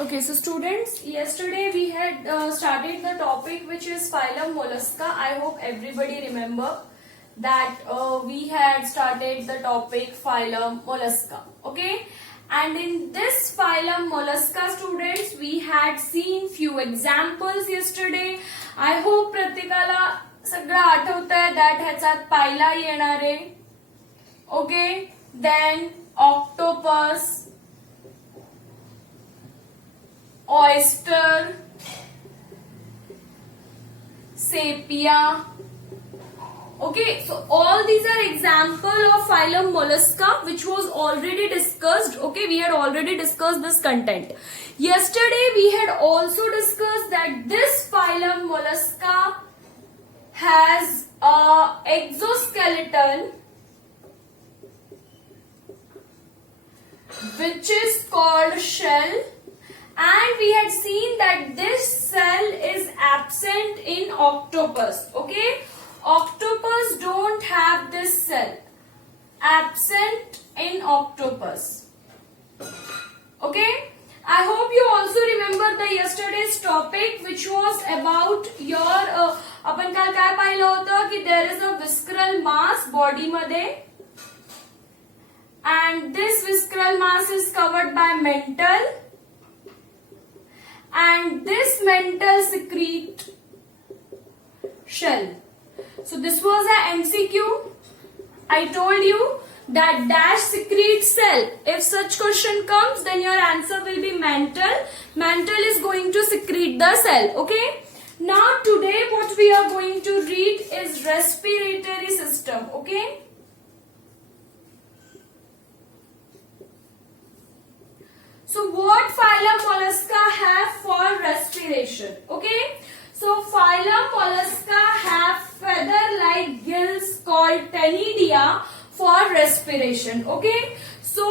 Okay, so students, yesterday we had started the topic which is phylum Mollusca. I hope everybody remember that we had started the topic phylum Mollusca. Okay, and in this phylum Mollusca, students, we had seen few examples yesterday. I hope प्रत्येकाला सगळं आठवतंय that ह्याच्यात पाहिला येणार आहे. Okay, then octopus, oyster, sepia. Okay, so all these are example of phylum Mollusca which was already discussed. Okay, we had already discussed this content. Yesterday we had also discussed that this phylum Mollusca has a exoskeleton which is called shell. And we had seen that this cell is absent in octopus. Okay, octopus don't have this cell. Absent in octopus. Okay, I hope you also remember the yesterday's topic which was about your आपण काल काय पाहिलं होतं की there is a visceral mass body मध्ये and this visceral mass is covered by mantle. And this mantle secrete shell. So this was a MCQ. I told you that dash secrete cell. If such question comes, then your answer will be mantle. Mantle is going to secrete the cell. Okay. Now today what we are going to read is respiratory system. Okay. So what phylum Mollusca have for respiration? Okay. So phylum Mollusca have feather-like gills called ctenidia for respiration. Okay. So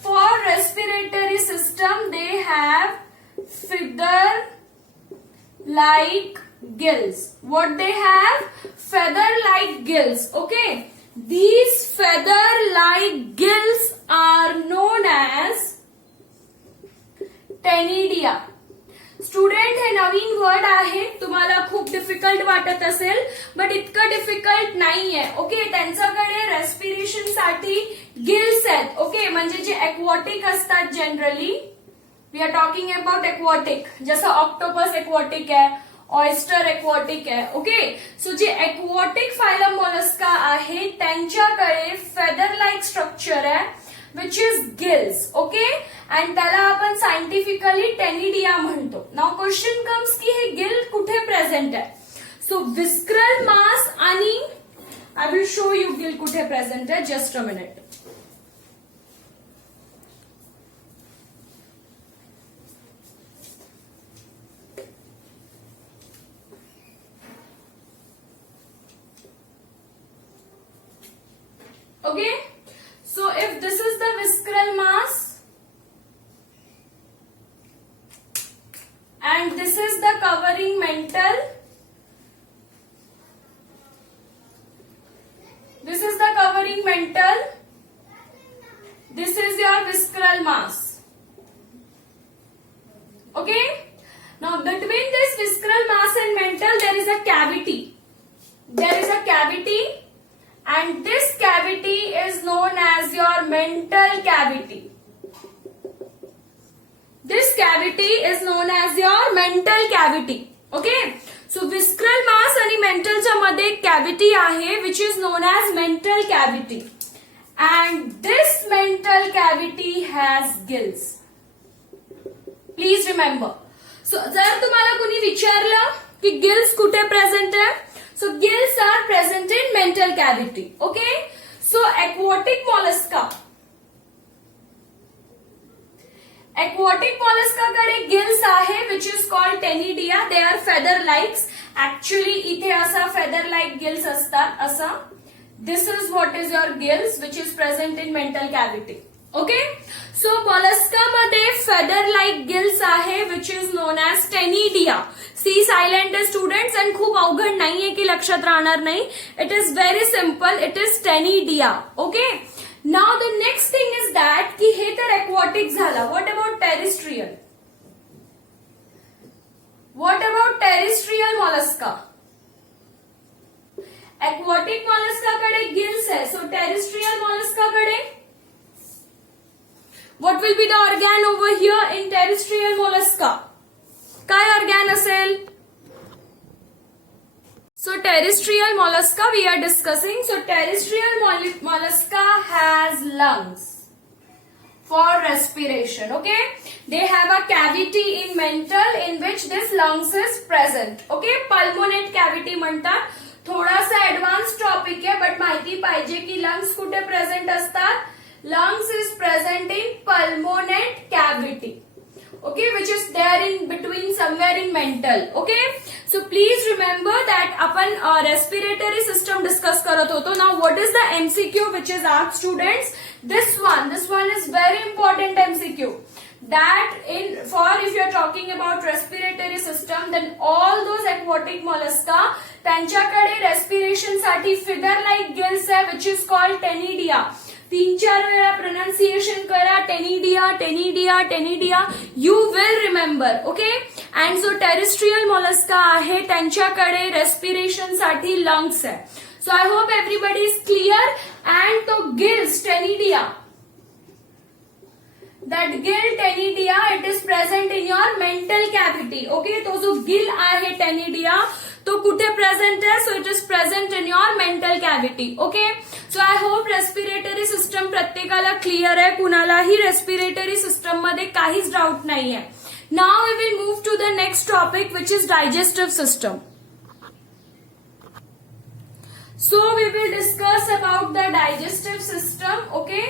for respiratory system they have feather-like gills. What they have? Feather-like gills. Okay. These feather-like gills are known as ctenidia. Student हे नवीन word आहे, तुम्हाला खूप डिफिकल्ट वाटत असेल बट इतकं डिफिकल्ट नाहीये. ओके, त्यांच्याकडे रेस्पिरेशन साठी गिल्स आहेत. ओके, म्हणजे जे एक्वॉटिक असतात generally, we are talking about aquatic, जसं ऑक्टोपस एक्वॉटिक आहे, ऑयस्टर एक्वॉटिक आहे. ओके, सो जे एक्वॉटिक फायलम मोलस्का आहे त्यांच्याकडे फेदर लाईक स्ट्रक्चर आहे which is gills. Okay, and त्याला आपण सायंटिफिकली टेनिडिया म्हणतो. नाउ क्वेश्चन कम्स की हे गिल कुठे प्रेझेंट आहे. सो विस्क्रल मास आणि I will show you Gill कुठे प्रेझेंट आहे. Just a minute. Okay, so if this is the visceral mass and this is the covering mantle, this is the covering mantle, this is your visceral mass. Okay, now between this visceral mass and mantle there is a cavity. There is a cavity. And this cavity is known as your mantle cavity. This cavity is known as your mantle cavity. Okay. So visceral mass आणि mantle च्या मध्ये cavity आहे which is known as mantle cavity. And this mantle cavity has gills. Please remember. So जर तुम्हाला कोणी विचारलं की gills कुठे present आहे? So gills are present in mantle cavity. Okay. So aquatic mollusca. Aquatic mollusca कडे gills आहे which is called ctenidia. They are feather-like. Actually इथे असा feather-like gills असतात असा. This is what is your gills which is present in mantle cavity. Okay. So mollusca मध्ये feather-like gills आहे which is known as ctenidia. C silent आहे students आणि खूप अवघड नाहीये की लक्षात राहणार नाही. It is very simple. It is ctenidia. Okay, now the next thing is that की हे तर एक्वॉटिक झाला. What about terrestrial? What about terrestrial Mollusca? Aquatic मॉलस्काकडे गिल्स आहे, सो टेरेस्ट्रियल मॉलस्काकडे what will be the organ over here in terrestrial Mollusca? काय organ असेल? So terrestrial mollusca we are discussing. So terrestrial mollusca has lungs for respiration. Okay, they have a cavity in mantle in which this lungs is present. Okay, pulmonate cavity म्हणतात. थोडासा advance topic आहे बट माहिती पाहिजे की लंग्स कुठे प्रेझेंट असतात. Lungs is present in pulmonate cavity. Okay, which is there in between somewhere in mental. Okay, so please remember that आपण respiratory system discuss करत होतो. Now what is the MCQ which is asked students? This one is very important MCQ. That if you are talking about respiratory system, then all those aquatic mollusca त्यांच्याकडे respiration साठी figure like gills आहे which is called ctenidia. 3-4 वेळा pronunciation करा, ctenidia ctenidia ctenidia, you will remember. Okay, and जो terrestrial Mollusca आहे त्यांच्याकडे respiration साठी lungs आहे. So I hope everybody is clear. And तो gills ctenidia, that gill ctenidia it is present in your mantle cavity. Okay, तो जो gill आहे ctenidia तो कुठे प्रेझेंट आहे? So it is present in your mantle cavity. Okay, so I hope respiratory system प्रत्येकाला clear आहे, कुणालाही respiratory system मध्ये काहीच डाऊट नाहीये. Now we will move to the next topic which is digestive system. So we will discuss about the digestive system. Okay,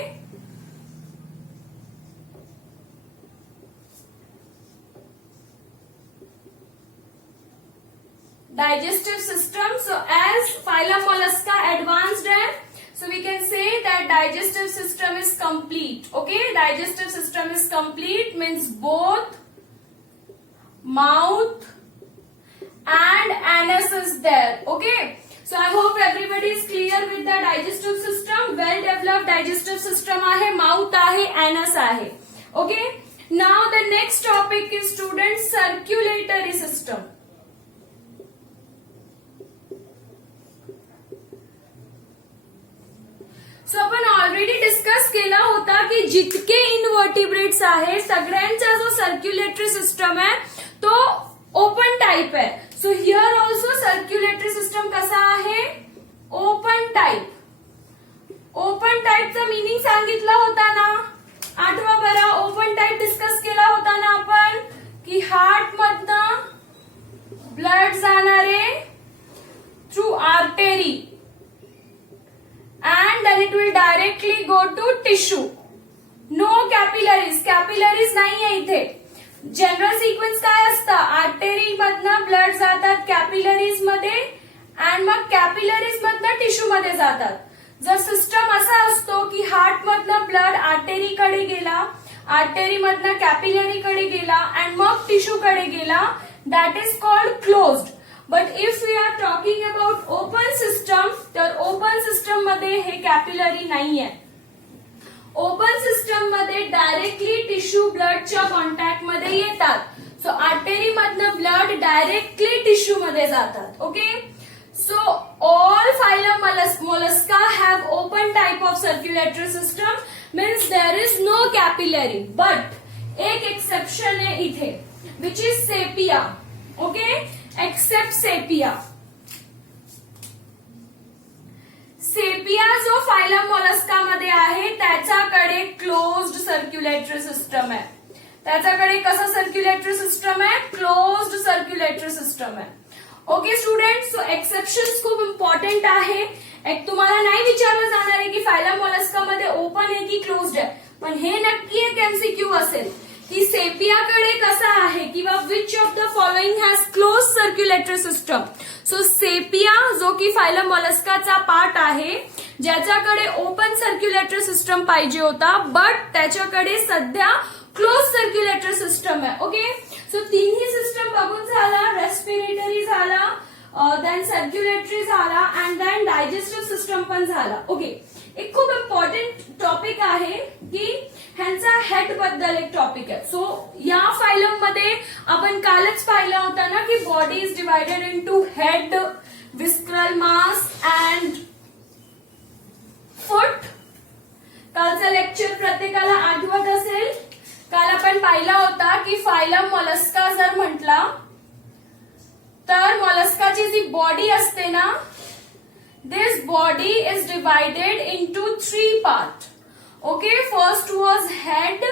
digestive system. So as phylum mollusca advanced hai, so we can say that digestive system is complete. Okay, digestive system is complete means both mouth and anus is there. Okay, so I hope everybody is clear with the digestive system. Well developed digestive system ahe, mouth ahe, anus ahe. Okay, now the next topic is students circulatory system. सो आपण already discuss केला होता की जितके इनव्हर्टिब्रेट्स आहे सगळ्यांचा जो circulatory system आहे तो ओपन टाइप आहे. So here also circulatory system कसा आहे? Open type. ओपन टाइपचा मिनिंग सांगितला होता ना, आठवा बरा. ओपन टाइप डिस्कस केला होता ना आपण की हार्ट मधनं ब्लड जाणारे through artery and then it will directly go to tissue. No capillaries. Capillaries नाहीये इथे. जनरल सिक्वेन्स काय असतं? आर्टेरी मधनं ब्लड जातात कॅपिलरीज मध्ये आणि मग कॅपिलरीज मधनं टिश्यू मध्ये जातात. जर सिस्टम असा असतो की हार्ट मधनं ब्लड आर्टेरीकडे गेला, आर्टेरी मधनं कॅपिलरीकडे गेला आणि मग टिश्यू कडे गेला, that is called closed. But if we are talking about open system, तर ओपन सिस्टम मध्ये हे कॅपिलरी नाहीये. ओपन सिस्टम मध्ये डायरेक्टली टिश्यू ब्लडच्या कॉन्टॅक्ट मध्ये येतात. सो आर्टेरी मधनं ब्लड डायरेक्टली टिश्यू मध्ये जातात. Okay, so all phylum Mollusca have open type of circulatory system means there is no capillary. But एक एक्सेप्शन आहे इथे which is Sepia. Okay, except Sepia. Sepia जो phylum Mollusca मध्ये आहे त्याच्याकडे क्लोज्ड सर्क्युलेटरी सिस्टम आहे. त्याच्याकडे कसं सर्क्युलेटरी सिस्टम आहे? क्लोज्ड सर्क्युलेटरी सिस्टम आहे. ओके स्टुडंट, सो एक्सेप्शन्स खूप इम्पॉर्टंट आहे. एक तुम्हाला नाही विचारलं जाणार आहे की फायलम मोलस्का मध्ये ओपन आहे की क्लोज्ड आहे, पण हे नक्की एक एमसीक्यू असेल की सेपियाकडे कसा आहे किंवा which of the following has close circulatory system. सो सेपिया जो की फायलम मोलस्काचा पार्ट आहे ज्याच्याकडे ओपन सर्क्युलेटरी सिस्टम पाहिजे होता, बट त्याच्याकडे सध्या क्लोज सर्क्युलेटरी सिस्टम आहे. ओके, सो तिन्ही सिस्टम बघून झाला, रेस्पिरेटरी झाला, देन सर्क्युलेटरी झाला अँड देन डायजेस्टिव्ह सिस्टम पण झाला. ओके, एक खूप इम्पॉर्टंट टॉपिक आहे की ह्यांचा हेड बद्दल एक टॉपिक आहे. सो या फायलम मध्ये आपण कालच पाहिला होता ना की body is divided into head, visceral mass and foot. कालचा लेक्चर प्रत्येकाला आठवत असेल. काल आपण पाहिला होता की फायलम मोलस्का जर म्हटला तर मोलस्काची जी बॉडी असते ना, this body is divided into 3 parts. Okay, first was head.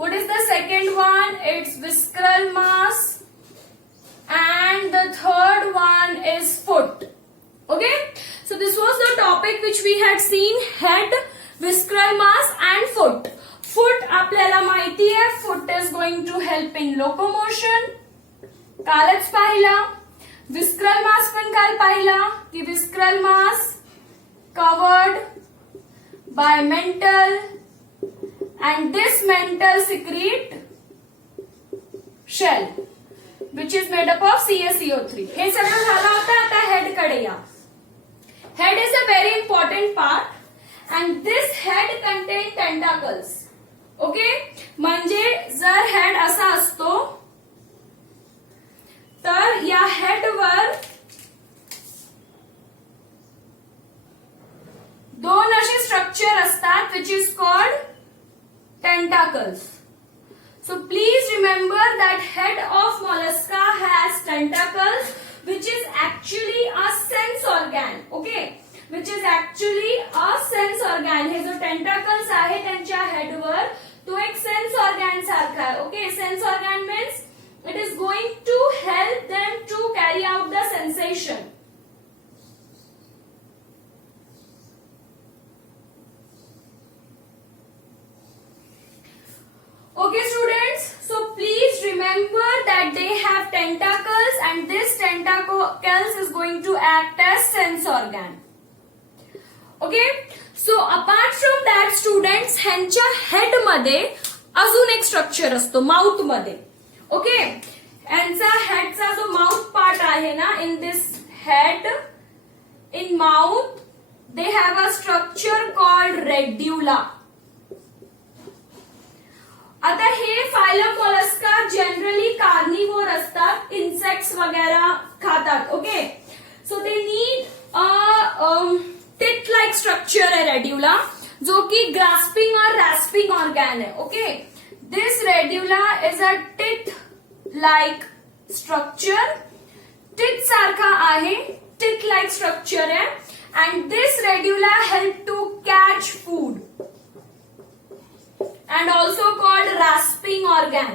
What is the second one? It's visceral mass. And the third one is foot. Okay, so this was the topic which we had seen: head, visceral mass and foot. Foot आपल्याला माहिती आहे, foot is going to help in locomotion. कालच पाहिला. विस्क्रल मास पण काल पाहिला की visceral mass covered by mantle and this mantle secrete shell which is made up of CaCO3. हे सगळं झालं होतं. आता हेड कडे या. Head is a very important part and this head contain tentacles. Okay, म्हणजे जर हेड असा असतो तर या हेडवर दोन असे स्ट्रक्चर असतात which is called tentacles. So please remember that head of Mollusca has tentacles which is actually a sense organ. Okay, which is actually a sense organ. हे जो टेंटाकल्स आहे त्यांच्या हेडवर तो एक सेन्स ऑर्गॅन सारखा आहे. Okay, sense organ means it is going to help them to carry out the sensation. Okay students, so please remember that they have tentacles and this tentacles is going to act as sense organ. Okay, so apart from that students, ह्यांच्या हेड मध्ये अजून एक स्ट्रक्चर असतो माउथ मध्ये. ओके, यांचा हेडचा जो mouth part आहे ना, in this head in mouth they have a structure called radula. आता हे फायलम मोलस्का जनरली कार्निवोर असतात, इन्सेक्ट्स वगैरे खातात. Okay, so they need a teeth like structure है रेड्युला, जो कि ग्रास्पिंग और रैस्पिंग ऑर्गैन है. Okay, this radula is a tit-like structure. Tit सारखा आहे, tit-like structure है, and this radula help to catch food and also called rasping organ.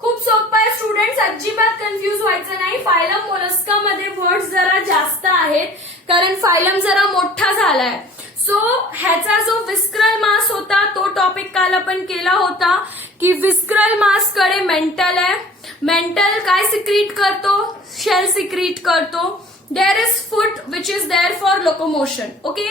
खूप सोपं आहे स्टुडंट्स, अजिबात कन्फ्युज व्हायचं नाही. फायलम मोलस्का मध्ये वर्ड्स जरा जास्त आहेत कारण फायलम जरा मोठा झालाय. सो ह्याचा जो विस्क्रल मास होता तो टॉपिक काल आपण केला होता की विस्क्रल मास कडे मेंटल आहे. मेंटल काय सिक्रीट करतो? शेल सिक्रीट करतो. There is foot which is there for locomotion. Okay,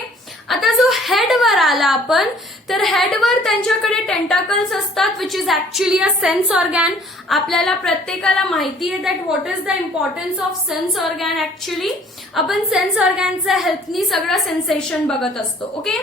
आता जो हेडवर आला आपण, तर हेडवर त्यांच्याकडे टेंटाकल्स असतात which is actually a sense organ. आपल्याला प्रत्येकाला माहिती आहे that what is the importance of sense organ. Actually आपण सेन्स ऑर्गॅनच्या हेल्पनी सगळं सेन्सेशन बघत असतो. ओके,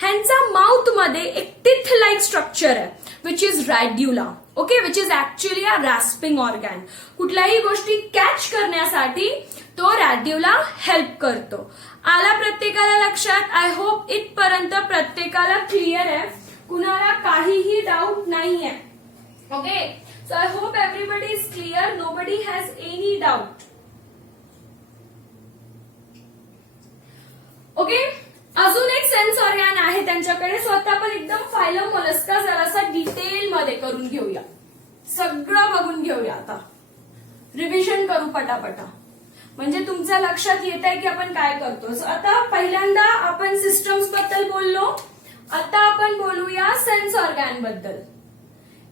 ह्यांचा माउथ मध्ये एक टिथ लाईक स्ट्रक्चर आहे which is radula. Okay, which is actually a rasping organ. कुठल्याही गोष्टी कॅच करण्यासाठी तो रॅड्युला हेल्प करतो. आला प्रत्येकाला लक्षात? आय होप इथपर्यंत प्रत्येकाला क्लिअर आहे, कुणाला काहीही डाऊट नाहीये. Okay, so I hope everybody is clear, nobody has any doubt. Okay, अजून एक सेन्स ऑर्गॅन आहे त्यांच्याकडे. सो आता आपण एकदम फायलम मोलस्का जरासा डिटेल मध्ये करून घेऊया, सगळं बघून घेऊया. आता रिव्हिजन करू पटापटा, म्हणजे तुमच्या लक्षात येत आहे की आपण काय करतो. आता पहिल्यांदा आपण सिस्टम्स बद्दल बोललो, आता आपण बोलूया सेन्स ऑर्गॅन बद्दल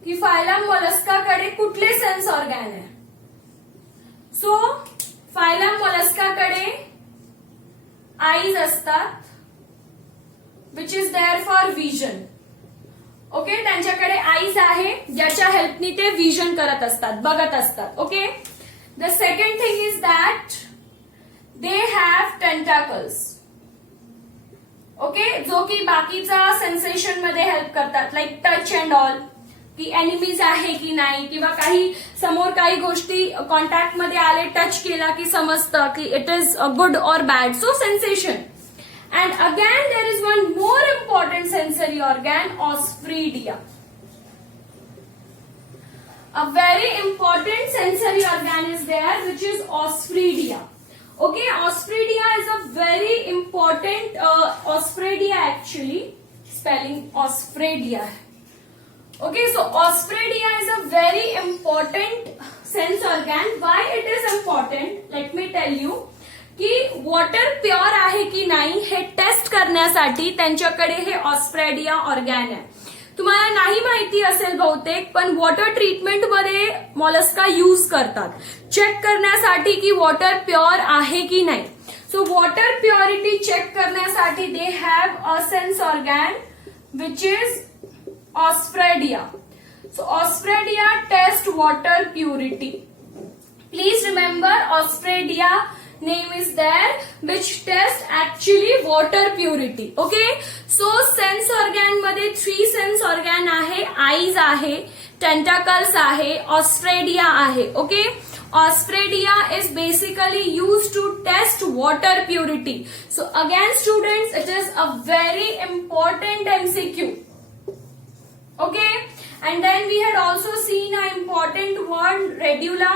की फायलम मोलस्काकडे कुठले सेन्स ऑर्गॅन आहे. सो फायलम मोलस्काकडे आईज असतात which is there for vision. Okay, त्यांच्याकडे आईज आहे ज्याच्या हेल्पनी ते विजन करत असतात, बघत असतात. Okay, the second thing is that they have tentacles. Okay, जो की बाकीचा सेन्सेशन मध्ये हेल्प करतात, लाईक टच अँड ऑल, की एनिमीज आहे की नाही, किंवा काही समोर काही गोष्टी कॉन्टॅक्ट मध्ये आले, टच केला की समजतं की it is good or bad. So sensation. And again there is one more important sensory organ, osphidia. A very important sensory organ is there, which is osphidia. Okay, osphidia is a very important osphidia actually, spelling osphidia. Okay, so osphidia is a very important sense organ. Why it is important? Let me tell you. की water pure आहे की नाही हे टेस्ट करण्यासाठी त्यांच्याकडे हे ऑस्प्रेडिया ऑर्गॅन आहे. तुम्हाला नाही माहिती असेल बहुतेक, पण वॉटर ट्रीटमेंट मध्ये मॉलस्का यूज करतात चेक करण्यासाठी की वॉटर प्युअर आहे की नाही. सो वॉटर प्युरिटी चेक करण्यासाठी they have a sense organ which is osphradia. So osphradia test water purity. Please remember osphradia name is there which test actually water purity. Okay, so sense organ मध्ये 3 sense organ आहे, eyes आहे, tentacles आहे, osphidia आहे. Okay, osphidia is basically used to test water purity. So again students, it is a very important MCQ. Okay, and then we had also seen an important word, radula.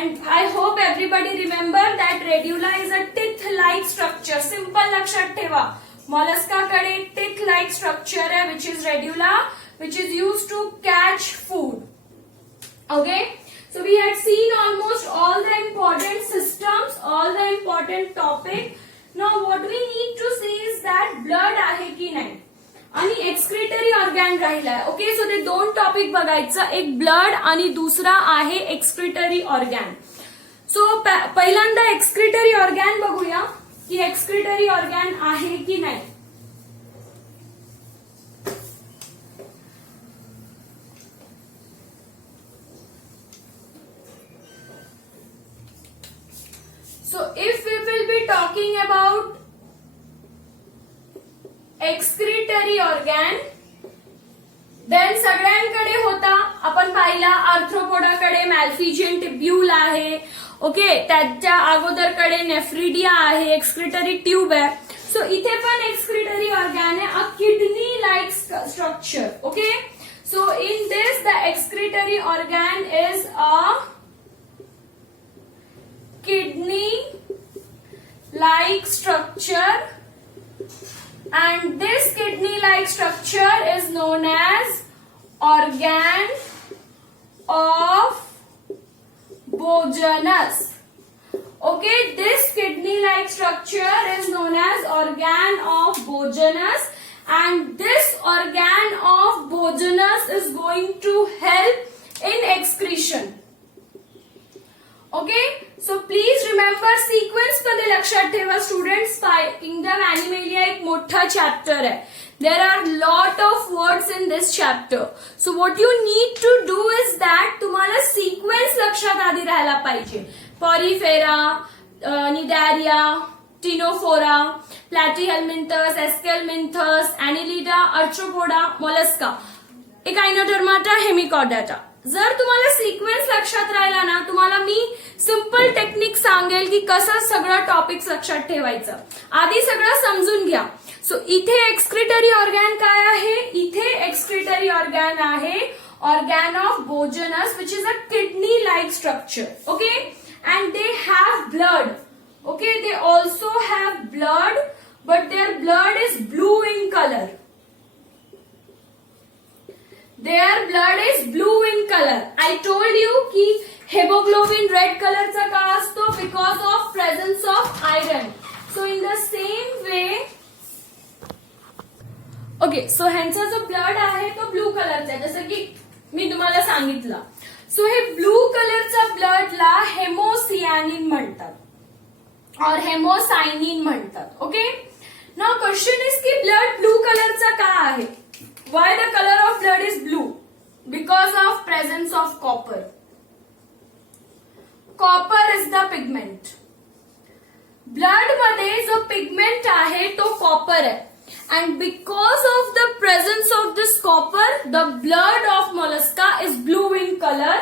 And I hope everybody remember that radula is a teeth-like structure. Simple लक्षात ठेवा. Mollusca कडे teeth-like structure है, which is radula, which is used to catch food. Okay, so we had seen almost all the important systems, all the important topic. Now what we need to see is that blood आहे की नाही आणि excretory organ राहिलाय. ओके, सो ते 2 टॉपिक बघायचं, एक ब्लड आणि दुसरा आहे एक्सक्रिटरी ऑर्गॅन. सो पहिल्यांदा एक्सक्रिटरी ऑर्गॅन बघूया की एक्सक्रिटरी ऑर्गॅन आहे की नाही. So if we will be talking about excretory organ, then सगळ्यांकडे होता, आपण पाहिला आर्थ्रोपोडाकडे मॅल्फिजियन टिब्यूल आहे. ओके, त्याच्या अगोदरकडे नेफ्रिडिया आहे, एक्सक्रिटरी ट्यूब आहे. सो इथे पण एक्सक्रिटरी ऑर्गॅन आहे, a kidney like structure. Okay, so in this the excretory organ is a kidney like structure. And this kidney-like structure is known as organ of Bojunus. Okay, this kidney-like structure is known as organ of Bojunus, and this organ of Bojunus is going to help in excretion. Okay, so please remember sequence मध्ये लक्षात ठेवा students. Kingdom Animalia एक मोठा चॅप्टर आहे. There are lot of words in this chapter. So what you need to do is that तुम्हाला sequence लक्षात आधी राहायला पाहिजे. Porifera, Cnidaria, Ctenophora, Platyhelminthes, Aschelminthes, Annelida, Arthropoda, Mollusca, Echinodermata, Hemichordata. जर तुम्हाला सिक्वेन्स लक्षात राहिला ना, तुम्हाला मी सिंपल टेक्निक सांगेल की कसं सगळं टॉपिक्स लक्षात ठेवायचं. आधी सगळं समजून घ्या. सो इथे एक्सक्रिटरी ऑर्गॅन काय आहे, इथे एक्सक्रिटरी ऑर्गॅन आहे organ of Bojanus, which is a kidney like structure. Okay, and they have blood. Okay, they also have blood, but their blood is blue in colour. Their blood is blue in color. I told you की hemoglobin red कलरचा का असतो, because of presence of iron. So in the same way, okay, so ह्यांचा जो ब्लड आहे तो ब्लू कलरचा आहे, जसं की मी तुम्हाला सांगितलं. सो हे ब्लू कलरचा ब्लडला हेमोसियानिन म्हणतात और हेमोसायनिन म्हणतात. ओके, नाउ क्वेश्चन इज की ब्लड ब्लू कलरचा का आहे. Why the color of blood is blue? Because of presence of copper. Copper is the pigment. Blood मध्ये जो पिगमेंट आहे तो कॉपर आहे. And because of the presence of this copper, the blood of mollusca is blue in color,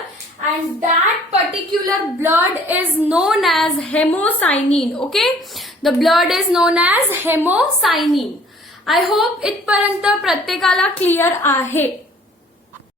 and that particular blood is known as hemocyanin. Okay, the blood is known as hemocyanin. I hope इथपर्यंत प्रत्येकाला clear आहे.